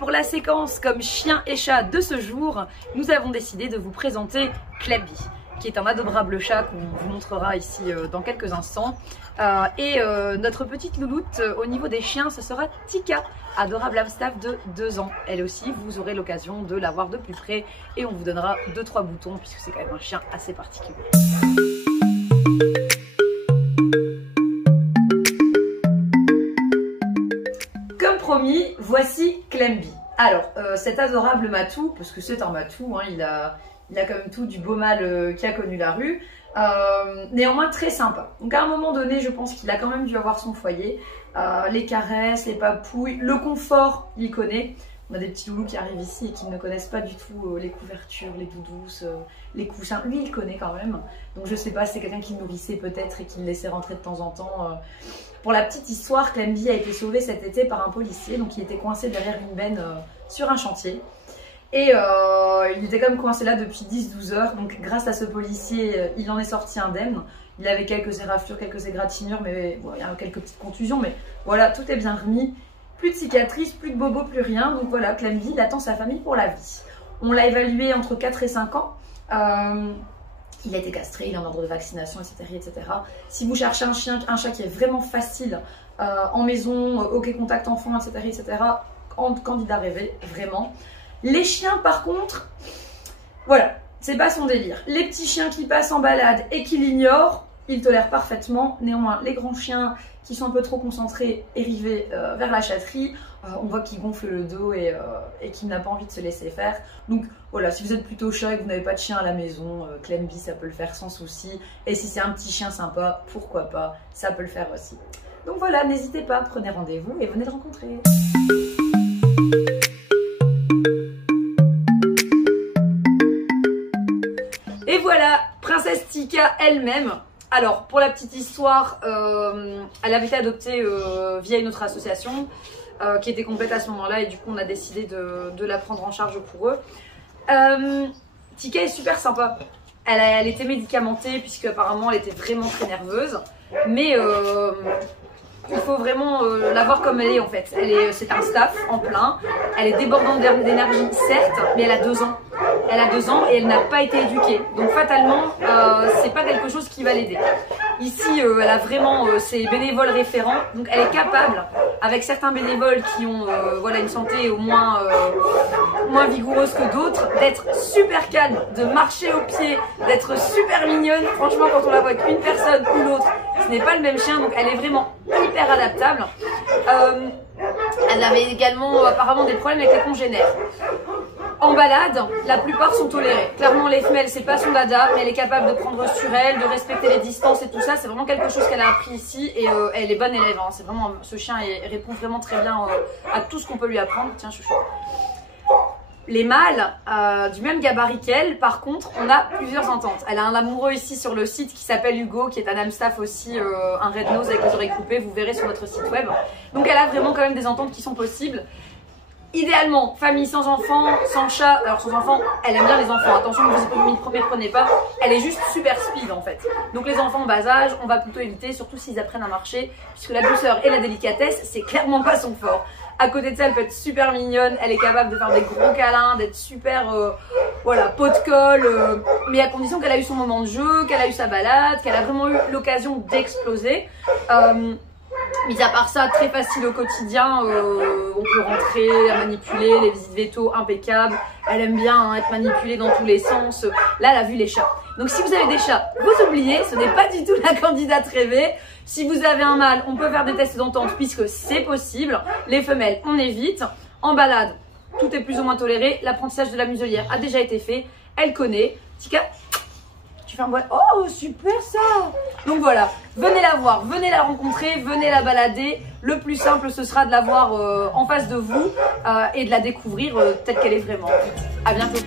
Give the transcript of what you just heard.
pour la séquence comme chien et chat de ce jour, nous avons décidé de vous présenter Clamby, qui est un adorable chat qu'on vous montrera ici dans quelques instants. Notre petite louloute au niveau des chiens, ce sera Tika, adorable Amstaff de 2 ans. Elle aussi, vous aurez l'occasion de la voir de plus près et on vous donnera 2-3 boutons puisque c'est quand même un chien assez particulier. Comme promis, voici Clamby. Alors, cet adorable matou, parce que c'est un matou, hein, il a quand même tout du beau mâle qui a connu la rue. Néanmoins très sympa. Donc à un moment donné, je pense qu'il a quand même dû avoir son foyer. Les caresses, les papouilles, le confort, il connaît. On a des petits loulous qui arrivent ici et qui ne connaissent pas du tout les couvertures, les doudous, les coussins. Lui, il connaît quand même. Donc je sais pas, c'est quelqu'un qui le nourrissait peut-être et qui le laissait rentrer de temps en temps. Pour la petite histoire, Clamby a été sauvé cet été par un policier. Donc il était coincé derrière une benne sur un chantier. Et il était quand même coincé là depuis 10-12 heures, donc grâce à ce policier, il en est sorti indemne. Il avait quelques éraflures, quelques égratignures, mais bon, il y a quelques petites contusions, mais voilà, tout est bien remis. Plus de cicatrices, plus de bobos, plus rien. Donc voilà, Clamby, il attend sa famille pour la vie. On l'a évalué entre 4 et 5 ans. Il a été castré, il est en ordre de vaccination, etc., etc. Si vous cherchez un chat qui est vraiment facile, en maison, OK contact enfant, etc., etc., candidat rêvé, vraiment. Les chiens par contre, voilà, c'est pas son délire. Les petits chiens qui passent en balade et qui l'ignorent, ils tolèrent parfaitement. Néanmoins, les grands chiens qui sont un peu trop concentrés et rivés vers la chatterie, on voit qu'ils gonflent le dos et qu'ils n'ont pas envie de se laisser faire. Donc voilà, si vous êtes plutôt chat et que vous n'avez pas de chien à la maison, Clamby ça peut le faire sans souci. Et si c'est un petit chien sympa, pourquoi pas, ça peut le faire aussi. Donc voilà, n'hésitez pas, prenez rendez-vous et venez le rencontrer. Et voilà, Princesse Tika elle-même. Alors, pour la petite histoire, elle avait été adoptée via une autre association qui était complète à ce moment-là et du coup on a décidé de la prendre en charge pour eux. Tika est super sympa. Elle était médicamentée puisque apparemment elle était vraiment très nerveuse. Mais il faut vraiment la voir comme elle est en fait. C'est un staff en plein. Elle est débordante d'énergie, certes, mais elle a 2 ans. Elle a 2 ans et elle n'a pas été éduquée. Donc fatalement, c'est pas quelque chose qui va l'aider. Ici, elle a vraiment ses bénévoles référents. Donc elle est capable, avec certains bénévoles qui ont voilà, une santé au moins vigoureuse que d'autres, d'être super calme, de marcher au pied, d'être super mignonne. Franchement, quand on la voit qu'une personne ou l'autre, ce n'est pas le même chien. Donc elle est vraiment hyper adaptable. Elle avait également apparemment des problèmes avec les congénères. En balade, la plupart sont tolérés. Clairement, les femelles, c'est pas son dada, mais elle est capable de prendre sur elle, de respecter les distances et tout ça. C'est vraiment quelque chose qu'elle a appris ici et elle est bonne élève. Hein. C'est vraiment, ce chien répond vraiment très bien à tout ce qu'on peut lui apprendre. Tiens, chouchou. Les mâles du même gabarit qu'elle, par contre, on a plusieurs ententes. Elle a un amoureux ici sur le site qui s'appelle Hugo, qui est un Amstaff aussi, un red nose avec les oreilles coupées, vous verrez sur notre site web. Donc elle a vraiment quand même des ententes qui sont possibles. Idéalement, famille sans enfant, sans chat. Alors sans enfant, elle aime bien les enfants. Attention, ne vous prenez pas. Elle est juste super speed en fait. Donc les enfants en bas âge, on va plutôt éviter, surtout s'ils apprennent à marcher, puisque la douceur et la délicatesse, c'est clairement pas son fort. À côté de ça, elle peut être super mignonne. Elle est capable de faire des gros câlins, d'être super, voilà, pot de colle. Mais à condition qu'elle a eu son moment de jeu, qu'elle a eu sa balade, qu'elle a vraiment eu l'occasion d'exploser. Mis à part ça, très facile au quotidien, on peut rentrer, la manipuler, les visites veto impeccables. Elle aime bien être manipulée dans tous les sens. Là, elle a vu les chats. Donc si vous avez des chats, vous oubliez, ce n'est pas du tout la candidate rêvée. Si vous avez un mâle, on peut faire des tests d'entente puisque c'est possible. Les femelles, on évite. En balade, tout est plus ou moins toléré. L'apprentissage de la muselière a déjà été fait. Elle connaît. Tika, tu fais un bois. Oh, super ça! Donc voilà, venez la voir, venez la rencontrer, venez la balader. Le plus simple, ce sera de la voir en face de vous et de la découvrir telle qu'elle est vraiment. À bientôt!